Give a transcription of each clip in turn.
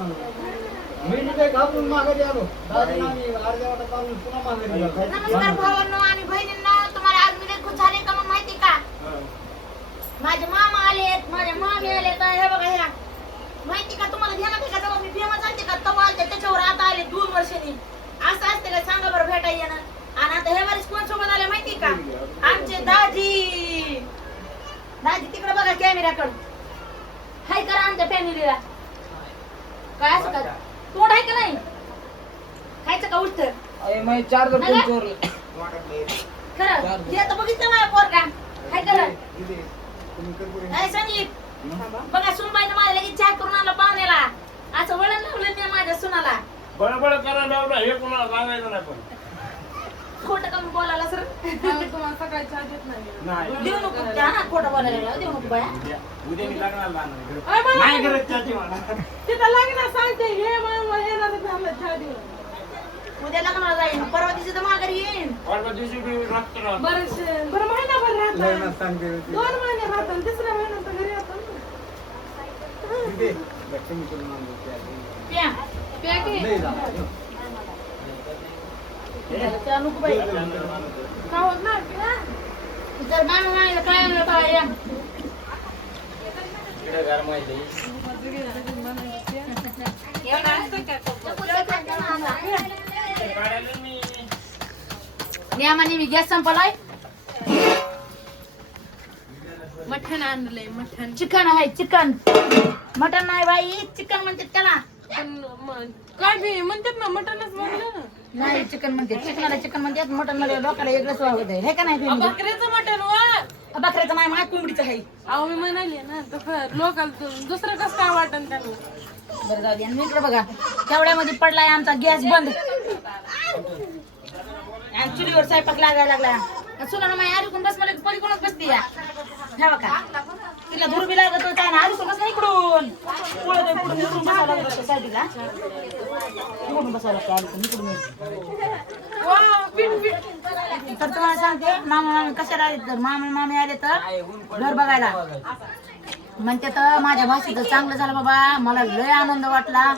मी तिथे घाबरून माघारी आलो. दादाने अर्ध्या वाटा चालून पुन्हा माघारी गेलो. नमस्कार भावांनो आणि बहिणींनो, तुम्हाला आज मी खुश झाले का मग माहिती का? माझे मामा आलेत, माझ्या मामी आलेत. हे बघा ह्या माहिती का तुम्हाला ध्यानात आहे का? जेव्हा मी फेमस आलते का तेव्हा आलते, त्याच्यावर आता आले 2 वर्षांनी. असं असते का सांगा बरं भेटाय येणं. आणि आता हे वर्ष कोण सोबत आले माहिती का? आमचे दाजी. दाजी तिकडे बघा कॅमेऱ्याकडे. हाय करा आमच्या फॅमिलीला. काय असं का तोड आहे का नाही? खायचं का उठत? मी 4 जण चोरले. खरं हे तर बघितलं माझ्या पोरगा. काय करा नाही संगीत बघा सुनबाईनं मला लगेच चहा करून आणला पाहुण्याला. असं वळण लावलं मी माझ्या सुनाला. बळबळ करा लावला हे कोणाला सांगायचं नाही. पण खोटं कमी बोलायला सर तुम्हाला सकाळी चहा देत नाही. देऊ नको चहा. खोटं बोलायला देऊ नको बाया. उद्या मी लग्नाला जाणार नाही करत त्याची मला. तिथं लग्न सांगते हे मामा येणार झालं चहा देऊ. उद्या लग्नाला जाईन, परवा दिवशी तर माघारी येईन. परवा दिवशी बी रात्र राहतो. बरं महिनाभर राहतात. 2 महिने राहतात. 3ऱ्या महिन्यात तर घरी येतात प्या प्या की चहा नको बाई. खावत नाही प्या. तर मामा मामीला काय आणलं बाया? इकडे गरमायचं. काढायला मी नियमाने मी गॅस संपलाय. मटण आणलंय मटण. चिकन आहे चिकन. मटन नाही बाई, चिकन म्हणतात त्याला. काय बी म्हणतात ना मटणच म्हणलं ना. नाही चिकन म्हणते. चिकनाला चिकन म्हणतात, मटन मध्ये लोकांना वेगळंच वागत आहे. हे का नाही family? बकऱ्याचं मटण वा. बकऱ्याचं नाही, माझ्या कोंबडीचं आहे. अहो मी म्हणाली ना तर लोकल दुसरं कसं काय वाटण त्यांना. बरं जाऊ दे. आणि इकडे बघा तेवढ्यामध्ये पडलाय आमचा गॅस बंद. आणि चुलीवर स्वयंपाक लागायला लागला. सुना माय आरुकून बस मला पलीकडूनच बसते या. हे बघा तिला धूर बी लागत होता ना. आरुकून बस ना इकडून. इकडून बसावं लागत होतं साईडला. इकडून बसावं लागतं आरुकून इकडून. तर तुम्हाला सांगते मामा मामी कशाला आले तर मामा मामी आले तर घर बघायला म्हणते तर माझ्या भाषेचं चांगलं झालं बाबा. मला लय आनंद वाटला.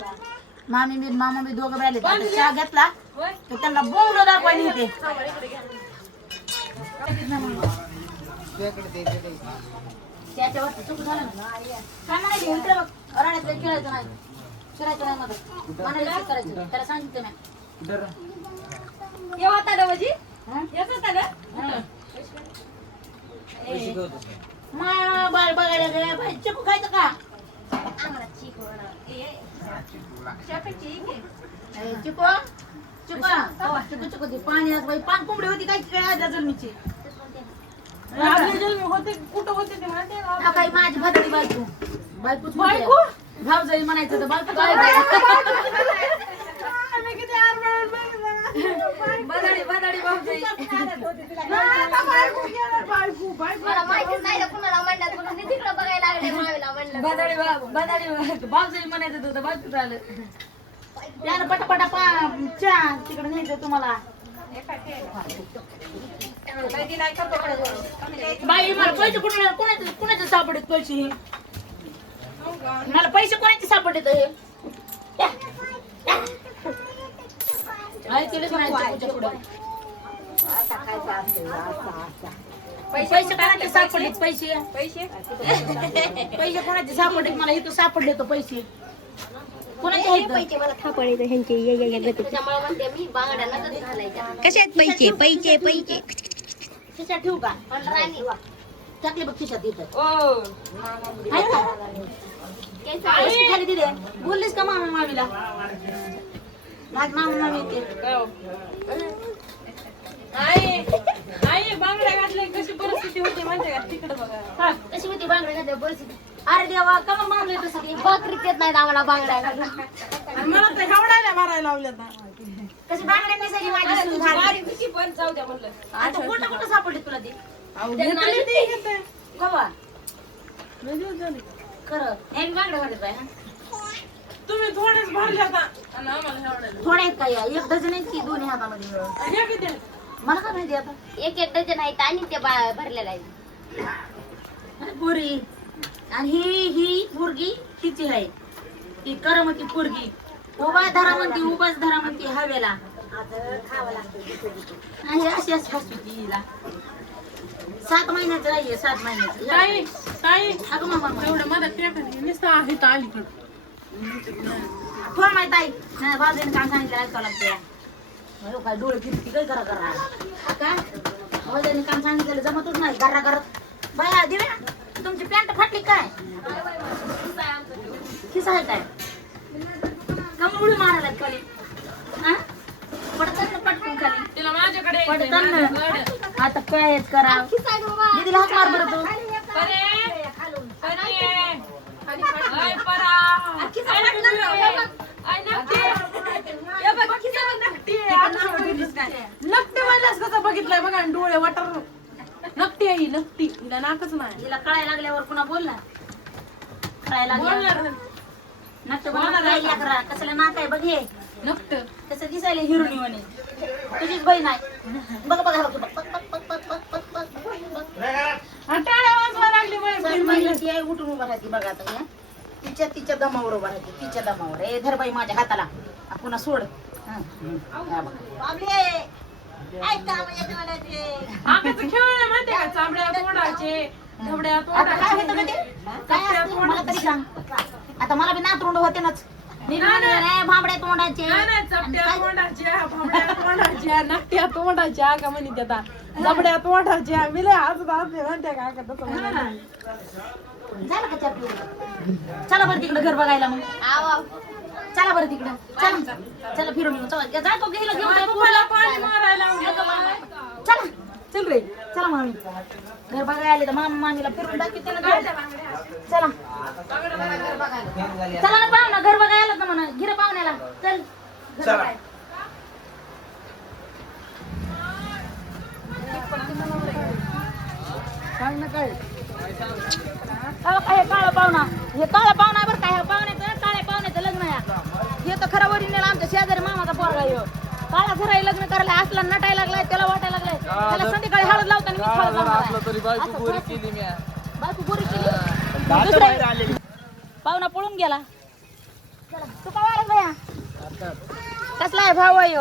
मामी मी मामा मी दोघं बी आले. चहा घेतला तर त्यांना बोंबलं दाखवायला येते. त्याच्यावरती चूक झालं ना. काय म्हणायचं इकडे बघ. अराण्यात खेळायचं नाही, फिरायचं नाही मध्ये. मनाला करायचं त्याला सांगितलं नाही. येऊ आता डवजी येत होता का. माया बाळ बघायला गे बाई. चिकू खायचं का? चिकू चिकू चिकू चिकू ती पाणी बाई. पान कोंबडी होती काय काय जन्मीची. आपले जन्म होते कुठं होते ते माहिती आहे का? काही माझी भदडी बायको. बायकोच बायको? भाव जाई म्हणायचं तर बायको काय आम्ही किती आरमार बदाडी बदाडी भाव जाई. मला माहितीच नाही ना कुणाला म्हणलं, म्हणून मी तिकडं बघायला लागले मामीला म्हणलं. बदाडी बदाडी भाव जाई म्हणायचं होतं बायको झालं. त्यानं पटापटा चहा तिकडे न्यायचं तुम्हाला. बाई मला पैसे कुणाचे सापडत पैसे हे? मला पैसे कोणाचे सापडत हे? पैसे कोणाचे सापडलेत पैसे? पैसे कोणाचे सापडले? मला इथं सापडले तर पैसे कोणाचे आहेत? पैसे मला थापडायचं ह्यांचे त्याच्यामुळे म्हणते मी बांगड्याला घालायच्या. कशात पैसे पैसे पैसे खिशात ठेवू का? पण राणी टाकले बघ खिशात इथं. केस पैसे खाली दिले. बोललीस का मामा मामीला? माझ मामा मामी येते. आई बांगड्या घातल्या कशी परिस्थिती होती माहिती का तिकडे बघा. कशी होती बांगड्या घातल्या परिस्थिती? अरे देवा कमर मारले तसं की बकरीत येत नाहीत आम्हाला बांगड्या घालून. आणि मला तर हेवडायला मारायला लावल्यात. कशी बांगड्या नेसायची माझी सून झाली. बारीक किती पण जाऊ द्या म्हणलं. आता कुठं कुठं सापडले तुला ते? घेतले. कवा खरं हे बांगड्या घालत बाय. तुम्ही थोडेच भरल्या आता आणि आम्हाला हेवडायला. थोड्या आहेत का या? 1 डझन आहेत की दोन्ही हातामध्ये मिळून? हे किती आहेत? मला काय माहिती आता. एक डझन आहेत आणि ते भरलेला आहे. पुरी आणि ही मुर्गी हिची आहे. ती करमती पोरगी उभा धरा म्हणते उभाच धरा म्हणते हवेला आता खावं लागतं आणि अशी अशी हसू तिला 7 महिन्याचं राहिली 7 महिन्याचं ताई ताई अगं मामा एवढं मदत नुसतं आहे तर अलीकडं फोन माहित आहे नाही बाजूने काम सांगितलं ऐकावं लागतं काय डोळे फिरती काय करा करा काय बाजूने काम सांगितलेलं जमतच नाही करा करत बाया दिवे तुमची पॅन्ट फाटली काय खिसा आहे काय कमी उडी मारायला खाली हा पडतात ना पटकन खाली तिला माझ्याकडे पडतात ना आता काय करा दीदीला हात मार बरं तू नकटी म्हणल्यास कसं बघितलंय बघा डोळे वाटर नकटी आहे ही नकटी हिला नाकच नाही तिला कळायला लागल्यावर पुन्हा बोलला कळायला लागल्यावर नक्की बोलणार कसलं नाक आहे बघ हे नकट कसं दिसायला हिरोनी म्हणे तुझीच बहीण आहे बघ बघ बघ बघ बघ बघ बघ बघ बघ टाळ्या वाजवा लागली बाई. ती आहे उठून उभा राहते बघा आता या. तिच्या दमावर उभा राहते तिच्या दमावर ए धर बाई माझ्या हाताला पुन्हा सोड बाबले ऐका आकाचं खेळ आहे माहितीये का चांबड्या तोडायचे धबड्या काय होतं तोडायचे का ते काय असतं मला तरी सांग आता मला बी नातरुंड होते नाच मी भांबड्या तोंडाचे नाही नाही चपट्या तोंडाच्या भांबड्या तोंडाच्या नकट्या तोंडाच्या का म्हणे आता जबड्या तोंडाच्या मिले आज म्हणते का का तसं म्हणायचं. झालं का चहा पिऊन? चला बरं तिकडं घर बघायला मग चला बरं तिकडं चला चला फिरून येऊ चला जातो गेला घेऊन जातो मला पाणी मारायला चला चल रे चला मामी घर बघायला आले तर मामीला फिरून दाखवते ना चला चला ना पाहुणा घर बघायला ना म्हणा गिर पाहुण्याला चल घर बघायला. सांग ना काय हे काळा पाहुणा हे काळा पाहुणा बरं काय ह्या पाहुण्याचं काळ्या पाहुण्याचं लग्न आहे हे तर खरं वरील आमच्या शेजारी मामाचा पोरगा येऊ काळा घराई लग्न करायला असला नटायला लागलाय त्याला वाटायला लागलाय त्याला संध्याकाळी हळद लावताना मी हळद लावणार बायको गोरी केली पाहुणा पळून गेला चला तू का वाढत भया कसला आहे भाऊ आहे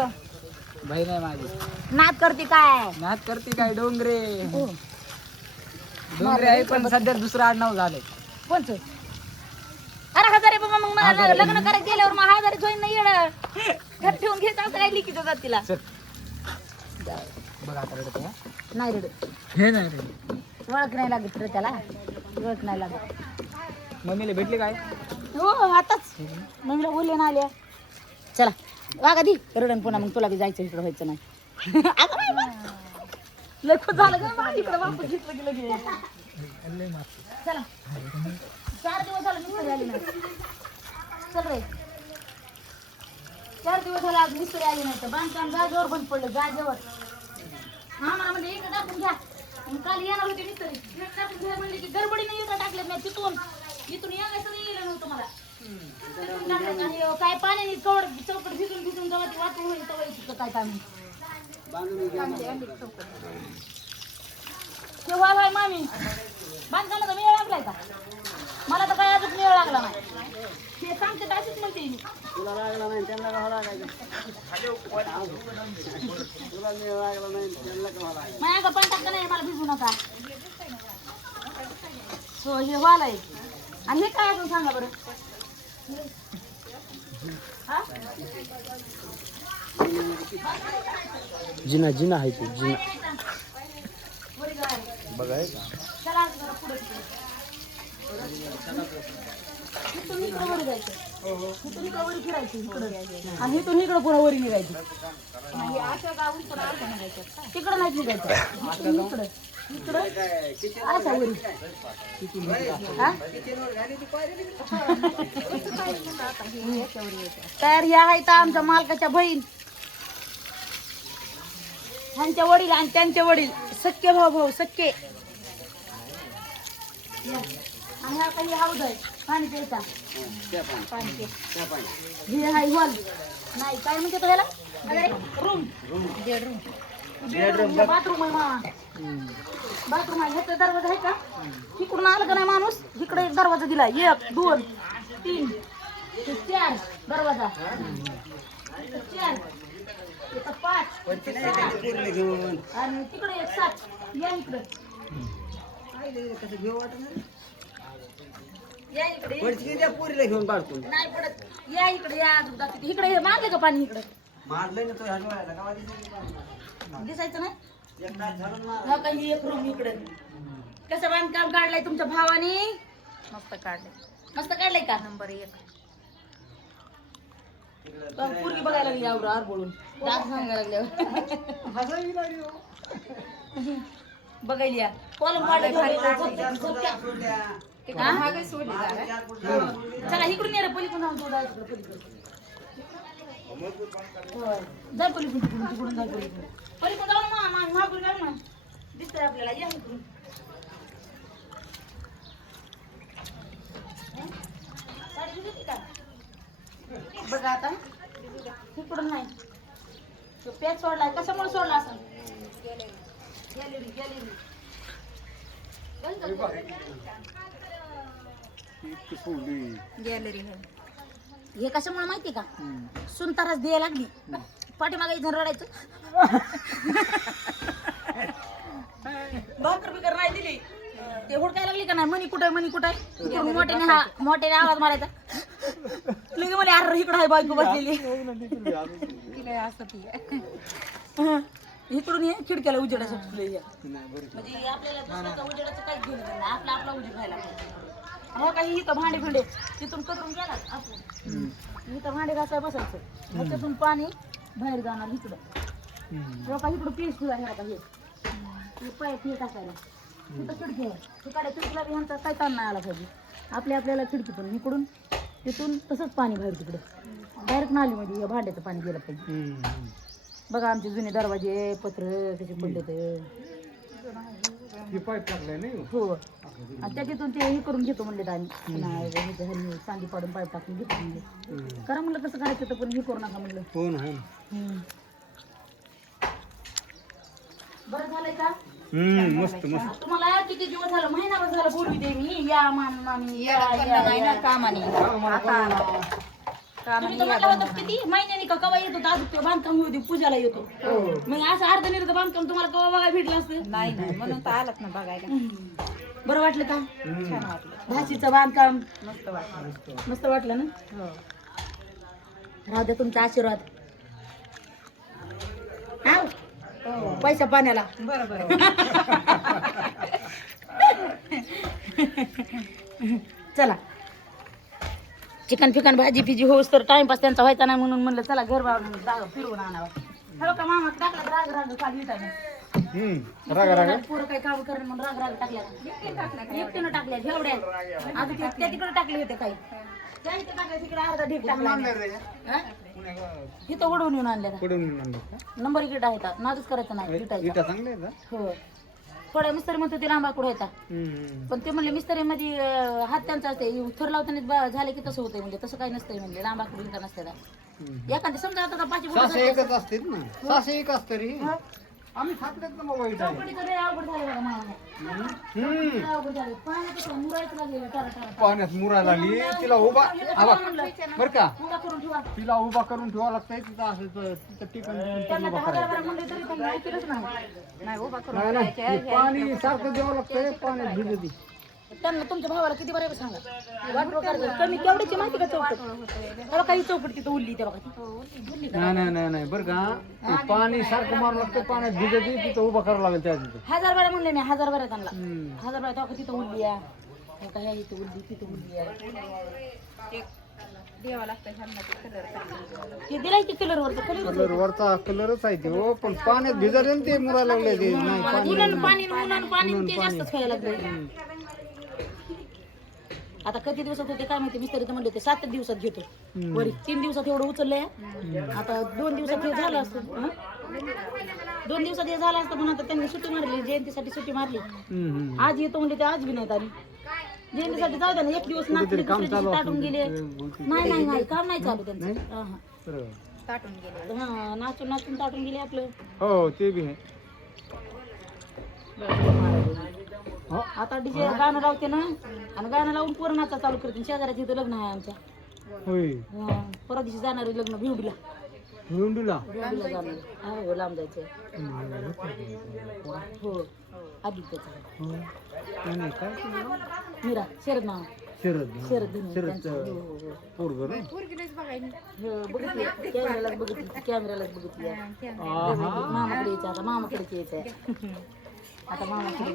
बहीण आहे माझी नाद करते काय नात करते काय डोंगरे डोंगरे आहे पण सध्या दुसरं आडनाव झालंय कोणचं अरे हजारे बाबा मग मला लग्न करायला गेल्यावर मग हजारे होईन नाही येणं घर ठेवून घेत असं काय लिखित होतात तिला बघ आता रडत आहे. नाही रड हे नाही रे ओळख नाही लागत रे त्याला ओळख नाही लागत मम्मीला भेटले काय हो आताच मम्मीला बोलले ना आल्या चला वागा दी रडण पुन्हा मग तुला बी जायचं इकडं व्हायचं नाही अगं बाई बा. लय खुश झालं का माझ्या इकडं वापस घेतलं गेलं गे चला 4 दिवस झालं मिस्त्री आली नाही चल रे 4 दिवस झाले आज मिस्त्री आली नाही तर बांधकाम जागेवर बंद पडलं जागेवर हा मला म्हणजे इकडे टाकून घ्या मग काल येणार होते मिस्त्री टाकून घ्या म्हणले की गडबडीने इकडे टाकले मी इथून यायला सगळं येलं नव्हतं मला तिथून टाकलं आणि काय पाण्याने चौकट भिजून जेव्हा ती वाटून होईल तेव्हा इथं काय काम केव्हा भाई मामी बांधकामाचा वेळ लागलाय का मला तर काय अजून वेळ लागला नाही ते सांगते अशीच म्हणते मी तुला लागला नाही त्यांना का लागायचं तुला लागला नाही त्यांना का लागायचं माझ्या पण टाकलं नाही मला भिजू नका हो हे व्हायलाय आणि हे काय अजून सांगा बरं हा जिना जिना आहे तू जिना वरी गाय. बघाय का चला आज जरा पुढे इथून इकडं वरी जायचं इथून इकडं वरी फिरायची इकडं आणि इथून इकडं पुन्हा वरी निघायची नाही असं गावून पुन्हा अर्धा निघायचं तिकडं नाही निघायचं इथून इकडं इकडं असा वरी हा तर ह्या आहेत आमच्या मालकाच्या बहीण ह्यांच्या वडील आणि त्यांचे वडील सख्खे भाऊ सख्खे आणि हा काही हाऊस आहे पाणी प्यायचा पाणी हे हाय हॉल नाही काय म्हणते तो ह्याला रूम बेडरूम बाथरूम आहे मामा बाथरूम आहे ह्याचा दरवाजा आहे का तिकडून आलं का नाही माणूस इकडे एक दरवाजा दिला 1 2 3 दरवाजा इथं 4 इथं 5 घेऊन आणि तिकडे एक 7 या इकडे या इकडे पडची त्या पोरीला घेऊन काढतो नाही पडत या इकडे या इकडे हे मारलं का पाणी इकडे मारलंय ना तो ह्या डोळ्याला गावात दिसायचं नाही हा काही एक रूम इकडे कसं बांधकाम काढलंय तुमच्या भावाने मस्त काढले मस्त काढलंय का नंबर 1 पोरगी बघायला लागली आर बोलून डान्स सांगायला लागल्यावर हसायला लागली हो. बघायली या कॉलम काढले चला इकडून ये रे पलीकडून जाऊन तू जायचं पलीकडे जा पलीकडून तिकडून जा पलीकडून जाऊ ना मागून जाऊ ना दिसतंय आपल्याला या इकडून साडी दिली का बघा आता इकडून नाही तो पॅच सोडलाय कशामुळे सोडला असं गॅलरी गॅलरी हे कशामुळे माहिती का सुनताराच द्यायला लागली पाठीमागे इथं रडायचं भाकर बिकर नाही दिली ते हुडकायला लागली का नाही मनी कुठे मोठ्याने आवाज मारायचा लगे मला अरे इकडं आहे बायको बसलेली इकडून ये खिडक्याला उजेडाचं सुटलं म्हणजे आपल्याला दुसऱ्याचा उजेडाचं काहीच घेऊन नाही आपला आपला उजेड खायला हो काही इथं भांडे भिंडे तिथून करून गेला आपण इथं भांडे घासाय बसायचं ह्याच्यातून पाणी बाहेर जाणार इकडं हो का इकडं पीस सुद्धा आहे आता हे पाईप हे टाकायला तिथं खिडकी आहे तिकडे खिडकीला बी ह्यांचा काय ताण नाही आला पाहिजे आपल्याला खिडकी पण इकडून तिथून तसंच पाणी बाहेर तिकडे डायरेक्ट नालीमध्ये या भांड्याचं पाणी गेलं पाहिजे बघा आमचे जुने दरवाजे पत्र कसे पडले ते पाईप टाकलाय नाही हो आणि त्याच्यातून ते हे करून घेतो म्हणले आम्ही नाही चांदी पाडून पाईप टाकून घेतो म्हणले करा म्हणलं कसं करायचं तर पण हे करू नका म्हणलं हो ना बरं झालंय का मस्त मस्त तुम्हाला किती दिवस झालं महिनाभर झालं बोलवी दे मी या मामी नाही ना कामाने तुम्ही तर म्हटलं होतं किती महिन्याने का कवा येतो आज बांधकाम होऊ दे पूजाला येतो मग असं अर्ध निर्ध बांधकाम तुम्हाला कवा बघायला भेटलं असतं नाही म्हणून तर आलात ना बघायला बरं वाटलं का छान वाटलं भाषेचं बांधकाम मस्त वाटलं मस्त वाटलं ना राहू द्या तुमचा आशीर्वाद हाव? पैसा पाण्याला बरोबर चला चिकन फिकन भाजी फिजी होस तर टाइमपास त्यांचा व्हायचा नाही म्हणून म्हणलं चला घर जागा फिरवून आणावं हॅलो का मामा टाकला राग राग खाली पोरं काही काम करणं म्हणून राग राग टाकल्या एकटीनं टाकल्या एवढ्या आता त्या तिकडे टाकले होते काही त्या इथं टाकल्या तिकडे अर्धा ढीक टाकला इथं उडवून येऊन आणल्या नंबर इकडे आहे नादच करायचं नाही विटायचं हो थोड्या मिस्त्री म्हणतो ते लांबा कुडायचा पण ते म्हणले मिस्त्री मध्ये हात त्यांचा असते थर लावताना झाले की तसं होतंय म्हणजे तसं काही नसतंय म्हणले लांबा कुडून का नसते एखादी समजा आता पाचशे एकच असते ना सासे एक असते रे आम्ही खातलेत ना मोबाईल चौकटीचं लय अवघड झालं बघा मला अवघड झालं पाण्यात मुरायचं लागले पाण्यात मुरायला लागली तिला उभा बर का उभा करून ठेवा तिला उभा करून ठेवा लागतंय तिथं असं तिथं टिकून त्यांना हजार म्हणले तरी पण ऐकलंच नाही उभा नाही नाही पाणी सारखं द्यावं लागतंय पाण्यात भिजती त्यांना तुमच्या भावाला किती बरं सांगा वाटलं करायचं कमी केवढ्याची माहिती का चौकट तेव्हा काही चौकट तिथं उरली तेव्हा नाही बरं का पाणी सारखं मारू लागतं पाण्यात भिजती तिथं उभा करावं लागेल त्या तिथं 1000 बारा म्हणले मी 1000 बारा त्यांना 1000 बारा तेव्हा तिथं उरली आहे काय इथं उरली तिथं उरली आहे द्यावं लागतं ते दिलाय की कलरवरचं कलर वरचा कलरच आहे ते हो पण पाण्यात भिजले ना ते मुरायला लागले ते नाही पाणी पाणी ते जास्तच खायला लागलं आता किती दिवसात होते काय माहिती मिस्त्री तर म्हणले होते 7 दिवसात घेतो वरी 3 दिवसात एवढं उचललंय आता 2 दिवसात हे झालं असतं 2 दिवसात हे झालं असतं पण आता त्यांनी सुट्टी मारली जयंतीसाठी सुट्टी मारली आज येतो म्हणजे ते आज बी नाहीत आली जयंतीसाठी जाऊ द्या ना एक दिवस नाचले दुसऱ्या दिवशी ताटून गेले नाही काम नाही चालू त्यांचं ताटून गेले हा नाचून ताटून गेले आपलं हो ते बी आहे आता डीजे गाणं लावते ना आणि गाणं लावून पूर्ण नाचा चालू करते शेजाऱ्याच्या इथं लग्न आहे आमच्या होय परवा दिवशी जाणार आहे लग्न भिवडीला भिवंडीला भिवडीला जाणार आहे. हो लांब जायचं हो आदित्यचं नाही काय केलं? मीरा शरद नाव शरद शरद धुनू शरद त्यांचं. हो, हो, हो. पोरग ना हो, बघितली कॅमेऱ्यालाच बघितली आहा. मामाकडे यायचं आता मामाकडे यायचंय आता मामाकडे